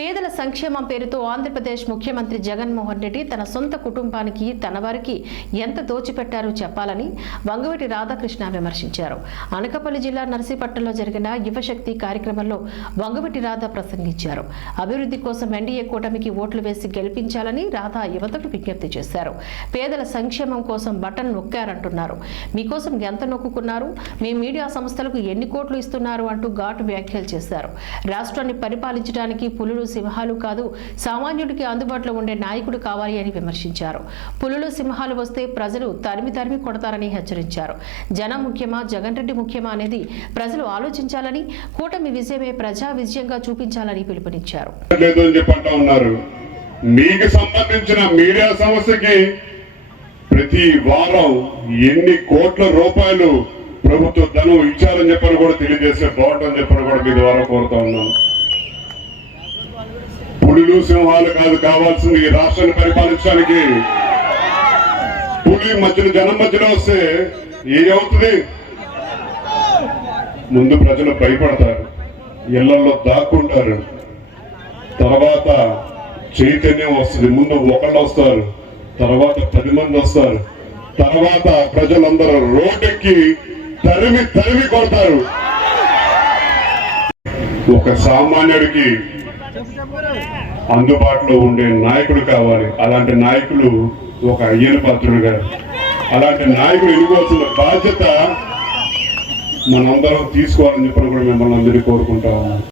పేదల సంక్షేమం పేరుతో ఆంధ్రప్రదేశ్ ముఖ్యమంత్రి జగన్మోహన్ రెడ్డి తన సొంత కుటుంబానికి తన వారికి ఎంత దోచిపెట్టారో చెప్పాలని వంగవీటి రాధాకృష్ణ విమర్శించారు. అనకాపల్లి జిల్లా నర్సీపట్నంలో జరిగిన యువశక్తి కార్యక్రమంలో వంగవీటి రాధా ప్రసంగించారు. అభివృద్ధి కోసం ఎన్డీఏ కూటమికి ఓట్లు వేసి గెలిపించాలని రాధా యువతకు విజ్ఞప్తి చేశారు. పేదల సంక్షేమం కోసం బటన్ నొక్కారంటున్నారు. మీకోసం ఎంత నొక్కుకున్నారు, మీ మీడియా సంస్థలకు ఎన్ని కోట్లు ఇస్తున్నారు అంటూ ఘాటు వ్యాఖ్యలు చేశారు. రాష్ట్రాన్ని పరిపాలించడానికి పులులు సింహాలు కాదు, సామాన్యుడికి అందుబాటులో ఉండే నాయకుడు కావాలి అని విమర్శించారు. పులులు సింహాలు వస్తే ప్రజలు తరిమి కొడతారని హెచ్చరించారు. జనం ముఖ్యమా, జగన్ రెడ్డి ముఖ్యమా అనేది ప్రజలు ఆలోచించాలని, కూటమి విజయమే ప్రజా విజయంగా చూపించాలని పిలుపునిచ్చారు. మీకు సంబంధించిన మీడియా సమస్యకి ప్రతి వారం ఎన్ని కోట్ల రూపాయలు ప్రభుత్వ ధనం ఇచ్చారని చెప్పని కూడా తెలియజేసే బాగుంటుందని చెప్పని కూడా మీ ద్వారా కోరుతా ఉన్నాను. పులులు సింహాలు కాదు కావాల్సింది, ఈ రాష్ట్రాన్ని పరిపాలించడానికి పులి మధ్యలో జనం మధ్యలో వస్తే ఏమవుతుంది? ముందు ప్రజలు భయపడతారు, ఇళ్లలో దాక్కుంటారు, తర్వాత చైతన్యం వస్తుంది. ముందు ఒకళ్ళు వస్తారు, తర్వాత 10 మంది వస్తారు, తర్వాత ప్రజలందరూ రోడ్డెక్కి తరిమి కొడతారు. ఒక సామాన్యుడికి అందుబాటులో ఉండే నాయకుడు కావాలి. అలాంటి నాయకులు ఒక అయ్యన పాత్రుడు గారు, అలాంటి నాయకుడు ఎన్నుకోవాల్సిన బాధ్యత మనందరం తీసుకోవాలని చెప్పి కూడా మిమ్మల్ని అందరినీ కోరుకుంటా ఉన్నాం.